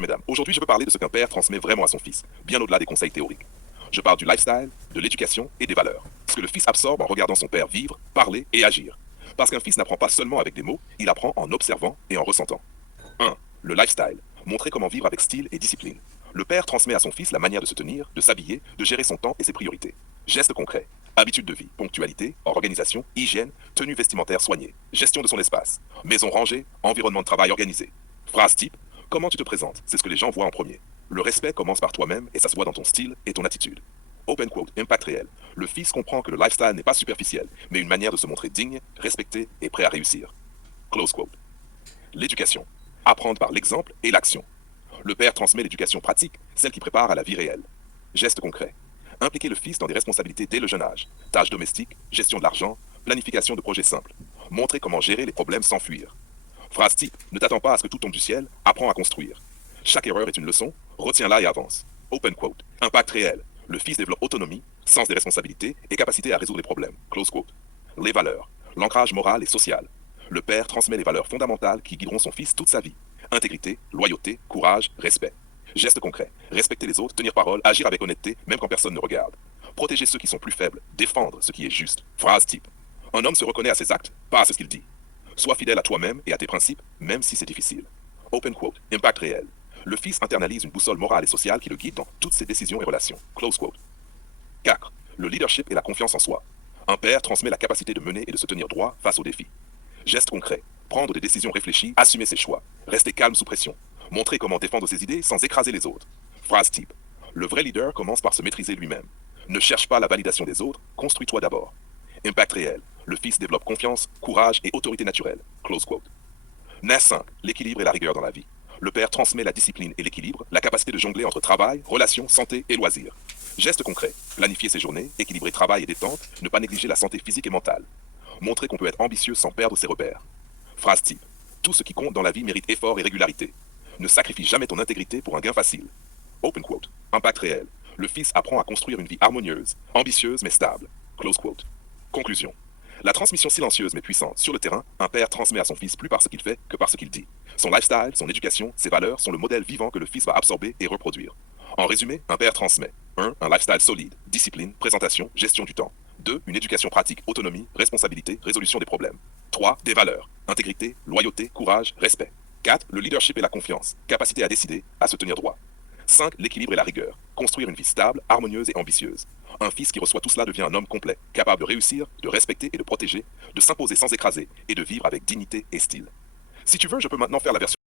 Mesdames, aujourd'hui je veux parler de ce qu'un père transmet vraiment à son fils, bien au-delà des conseils théoriques. Je parle du lifestyle, de l'éducation et des valeurs. Ce que le fils absorbe en regardant son père vivre, parler et agir. Parce qu'un fils n'apprend pas seulement avec des mots, il apprend en observant et en ressentant. 1. Le lifestyle. Montrer comment vivre avec style et discipline. Le père transmet à son fils la manière de se tenir, de s'habiller, de gérer son temps et ses priorités. Gestes concrets. Habitudes de vie, ponctualité, organisation, hygiène, tenue vestimentaire soignée, gestion de son espace, maison rangée, environnement de travail organisé. Phrase type. Comment tu te présentes, c'est ce que les gens voient en premier. Le respect commence par toi-même et ça se voit dans ton style et ton attitude. Open quote, impact réel. Le fils comprend que le lifestyle n'est pas superficiel, mais une manière de se montrer digne, respecté et prêt à réussir. Close quote. L'éducation. Apprendre par l'exemple et l'action. Le père transmet l'éducation pratique, celle qui prépare à la vie réelle. Gestes concrets. Impliquer le fils dans des responsabilités dès le jeune âge. Tâches domestiques, gestion de l'argent, planification de projets simples. Montrer comment gérer les problèmes sans fuir. Phrase type, ne t'attends pas à ce que tout tombe du ciel, apprends à construire. Chaque erreur est une leçon, retiens-la et avance. Open quote. Impact réel. Le fils développe autonomie, sens des responsabilités et capacité à résoudre les problèmes. Close quote. Les valeurs. L'ancrage moral et social. Le père transmet les valeurs fondamentales qui guideront son fils toute sa vie. Intégrité, loyauté, courage, respect. Gestes concrets. Respecter les autres, tenir parole, agir avec honnêteté, même quand personne ne regarde. Protéger ceux qui sont plus faibles, défendre ce qui est juste. Phrase type. Un homme se reconnaît à ses actes, pas à ce qu'il dit. Sois fidèle à toi-même et à tes principes, même si c'est difficile. Open quote. Impact réel. Le fils internalise une boussole morale et sociale qui le guide dans toutes ses décisions et relations. Close quote. 4. Le leadership et la confiance en soi. Un père transmet la capacité de mener et de se tenir droit face aux défis. Gestes concrets. Prendre des décisions réfléchies, assumer ses choix, rester calme sous pression, montrer comment défendre ses idées sans écraser les autres. Phrase type. Le vrai leader commence par se maîtriser lui-même. Ne cherche pas la validation des autres, construis-toi d'abord. Impact réel. Le fils développe confiance, courage et autorité naturelle. Close quote. NAS 5. L'équilibre et la rigueur dans la vie. Le père transmet la discipline et l'équilibre, la capacité de jongler entre travail, relations, santé et loisirs. Gestes concrets. Planifier ses journées, équilibrer travail et détente, ne pas négliger la santé physique et mentale. Montrer qu'on peut être ambitieux sans perdre ses repères. Phrase type. Tout ce qui compte dans la vie mérite effort et régularité. Ne sacrifie jamais ton intégrité pour un gain facile. Open quote. Impact réel. Le fils apprend à construire une vie harmonieuse, ambitieuse mais stable. Close quote. Conclusion. La transmission silencieuse mais puissante. Sur le terrain, un père transmet à son fils plus par ce qu'il fait que par ce qu'il dit. Son lifestyle, son éducation, ses valeurs sont le modèle vivant que le fils va absorber et reproduire. En résumé, un père transmet 1. Un lifestyle solide, discipline, présentation, gestion du temps. 2. Une éducation pratique, autonomie, responsabilité, résolution des problèmes. 3. Des valeurs, intégrité, loyauté, courage, respect. 4. Le leadership et la confiance, capacité à décider, à se tenir droit. 5. L'équilibre et la rigueur, construire une vie stable, harmonieuse et ambitieuse. Un fils qui reçoit tout cela devient un homme complet, capable de réussir, de respecter et de protéger, de s'imposer sans écraser et de vivre avec dignité et style. Si tu veux, je peux maintenant faire la version